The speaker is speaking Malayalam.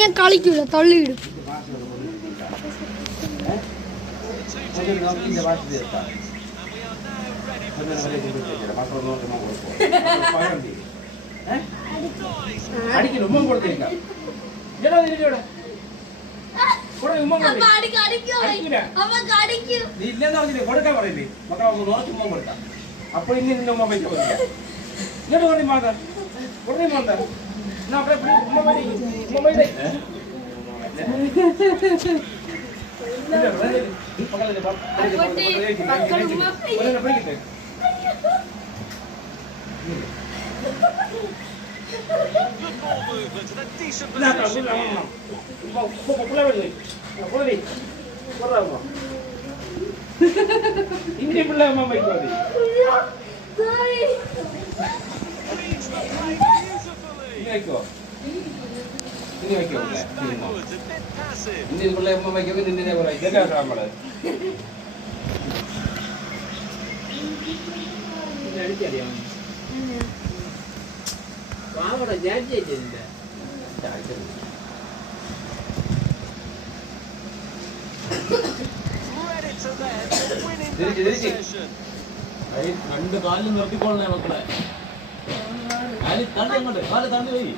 ഞാൻ കളിക്കൂല, തള്ളിയിടും. അപ്പോൾ ഇനി നിന്റെ ഉമ്മ പൈസ കൊടുക്കില്ല. ഇങ്ങോട്ട് കൊണ്ടു മാതാ ഉടനെ മാതാ ഇന്ത്യ പിള്ളേ അമ്മ പൈസ മതി. ഇന്ത്യൻ പിള്ളേ അമ്മ വയ്ക്കുമ്പോൾ നിന്നെ പറയാം ഇതൊക്കെ നമ്മള് അടിച്ചറിയാം രണ്ട് കാലിൽ നിർത്തിക്കൊള്ളണേ മക്കളെ. കാല് തള്ളി അങ്ങോട്ട്, കാല് തള്ളി പോയി.